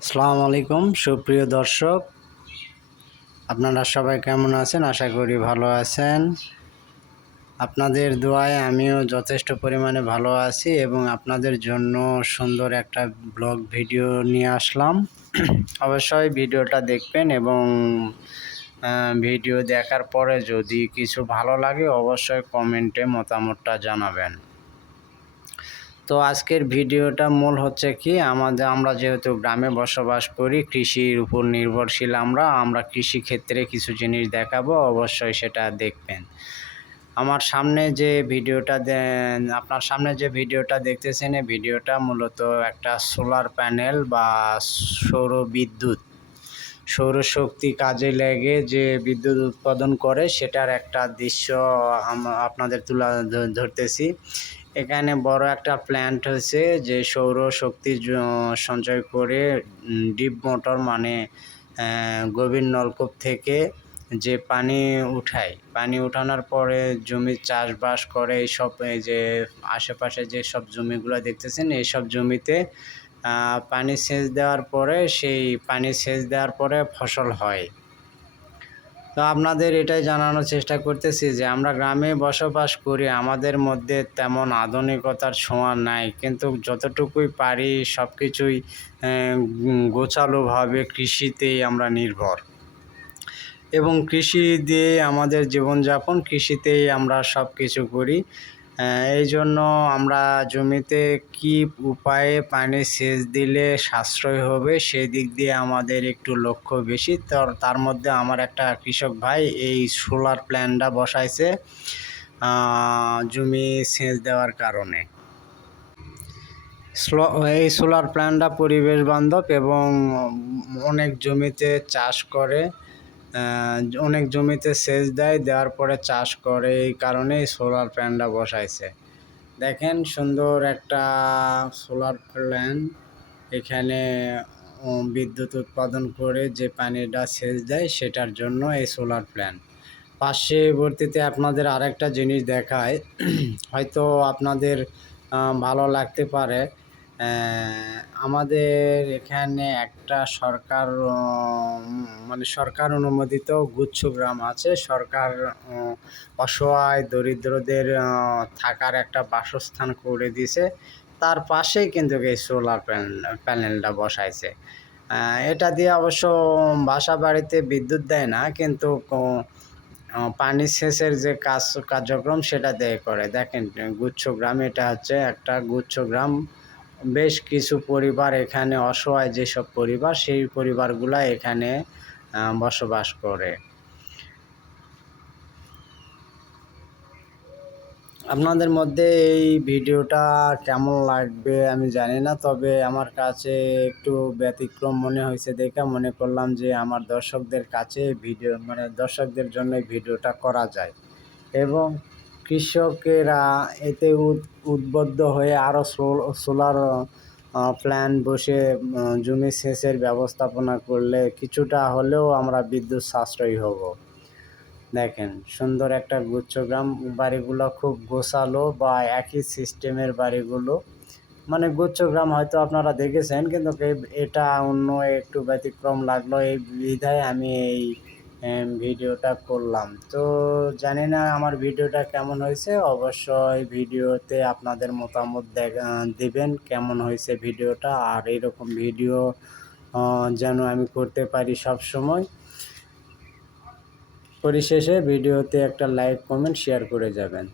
আসসালামু আলাইকুম সুপ্রিয় দর্শক, আপনারা সবাই কেমন আছেন? আশা করি ভালো আছেন। আপনাদের দোয়ায় আমিও যথেষ্ট পরিমাণে ভালো আছি এবং আপনাদের জন্য সুন্দর একটা ব্লগ ভিডিও নিয়ে আসলাম। অবশ্যই ভিডিওটা দেখবেন এবং ভিডিও দেখার পরে যদি কিছু ভালো লাগে অবশ্যই কমেন্টে মতামতটা জানাবেন। তো আজকের ভিডিওটা মূল হচ্ছে কি, আমরা যেহেতু গ্রামে বসবাস করি, কৃষির উপর নির্ভরশীল আমরা কৃষি ক্ষেত্রে কিছু জিনিস দেখাবো, অবশ্যই সেটা দেখবেন। আপনার সামনে যে ভিডিওটা দেখতেছেন, এই ভিডিওটা মূলত একটা সোলার প্যানেল বা সৌরশক্তি কাজে লেগে যে বিদ্যুৎ উৎপাদন করে সেটার একটা দৃশ্য আপনাদের তুলে ধরতেছি। এখানে বড় একটা প্ল্যান্ট হয়েছে যে সৌরশক্তি সঞ্চয় করে ডিপ মোটর মানে গভীর নলকূপ থেকে যে পানি উঠানোর পরে জমি চাষবাস করে। এই যে আশেপাশে যে সব জমিগুলো দেখতেছেন, এইসব জমিতে পানি সেচ দেওয়ার পরে ফসল হয়। তো আপনাদের এটাই জানানোর চেষ্টা করতেছি যে আমরা গ্রামে বসবাস করি, আমাদের মধ্যে তেমন আধুনিকতার ছোঁয়া নাই, কিন্তু যতটুকুই পারি সব কিছুই গোছালোভাবে কৃষিতেই আমরা নির্ভর এবং কৃষি দিয়ে আমাদের জীবনযাপন, কৃষিতেই আমরা সব কিছু করি। এই জন্য আমরা জমিতে কি উপায়ে পানি সেচ দিলে সাশ্রয় হবে সেই দিক দিয়ে আমাদের একটু লক্ষ্য বেশি। তার মধ্যে আমার একটা কৃষক ভাই এই সোলার প্ল্যান্টটা বসাইছে জমি সেচ দেওয়ার কারণে। এই সোলার প্ল্যান্টটা পরিবেশ বান্ধব এবং অনেক জমিতে চাষ করে, অনেক জমিতে সেচ দেওয়ার পরে চাষ করে, এই কারণেই সোলার প্ল্যান্টটা বসাইছে। দেখেন সুন্দর একটা সোলার প্ল্যান্ট, এখানে বিদ্যুৎ উৎপাদন করে যে পানিটা সেচ দেয় সেটার জন্য এই সোলার প্ল্যান্ট। পার্শ্ববর্তীতে আপনাদের আরেকটা জিনিস দেখায়, হয়তো আপনাদের ভালো লাগতে পারে। আমাদের এখানে একটা সরকার অনুমোদিত গুচ্ছ গ্রাম আছে। সরকার অসহায় দরিদ্রদের থাকার একটা বাসস্থান করে দিয়েছে, তার পাশেই কিন্তু এই সোলার প্যানেলটা বসাইছে। এটা দিয়ে অবশ্য বাসা বাড়িতে বিদ্যুৎ দেয় না, কিন্তু পানি সেচের যে কার্যক্রম সেটা করে। দেখেন গুচ্ছ গ্রাম, এটা হচ্ছে একটা গুচ্ছ গ্রাম। বেশ কিছু পরিবার এখানে অসহায় যেসব পরিবার, সেই পরিবারগুলা এখানে বসবাস করে। আপনাদের মধ্যে এই ভিডিওটা কেমন লাগবে আমি জানি না, তবে আমার কাছে একটু ব্যতিক্রম মনে হয়েছে দেখে মনে করলাম যে আমার দর্শকদের কাছে দর্শকদের জন্য ভিডিওটা করা যায় এবং কৃষকেরা এতে উদ্বুদ্ধ হয়ে আরও সোলার প্ল্যান্ট বসে জমি সেচের ব্যবস্থাপনা করলে কিছুটা হলেও আমরা বিদ্যুৎ সাশ্রয়ী হব। দেখেন সুন্দর একটা গুচ্ছগ্রাম, বাড়িগুলো খুব গোছালো বা একই সিস্টেমের বাড়িগুলো, মানে গুচ্ছগ্রাম হয়তো আপনারা দেখেছেন, কিন্তু এটা অন্য একটু ব্যতিক্রম লাগলো, এই বিধায় আমি এই ভিডিওটা করলাম। তো জানি না আমার ভিডিওটা কেমন হয়েছে, অবশ্যই ভিডিওতে আপনাদের মতামত দেবেন কেমন হয়েছে ভিডিওটা, আর এরকম ভিডিও যেন আমি করতে পারি সব সময়। পরিশেষে ভিডিওতে একটা লাইক, কমেন্ট, শেয়ার করে যাবেন।